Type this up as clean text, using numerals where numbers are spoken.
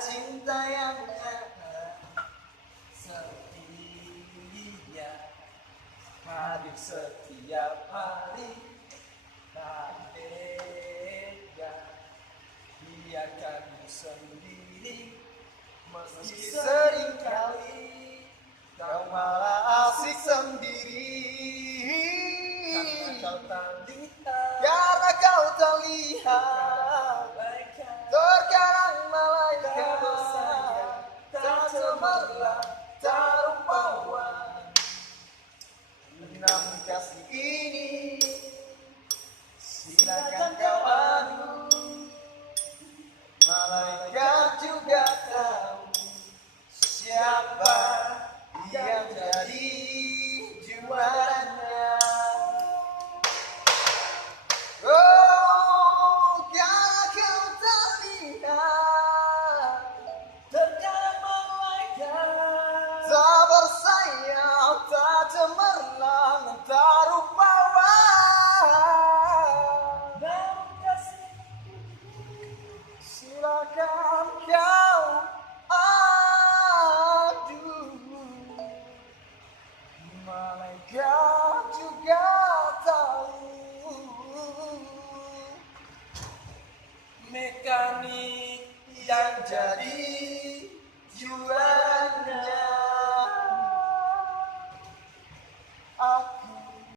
cinta yang setia, hadir setiap hari, tak tega biarkanmu sendiri. Meski seringkali kau malah asik sendiri, karena kau tak lihat, terkadang malaikat tak cemerlang, tak rupawan. Namun kasih ini silakan kau adu, malaikat juga tahu siapa yang jadi juaranya. Oh, karena kau tak lihat, terkadang malaikat tak bersayap, tak cemerlang, tak rupawan. Namun kasih silakan kau adu, malaikat juga tahu. Mekanik yang jadi juaranya.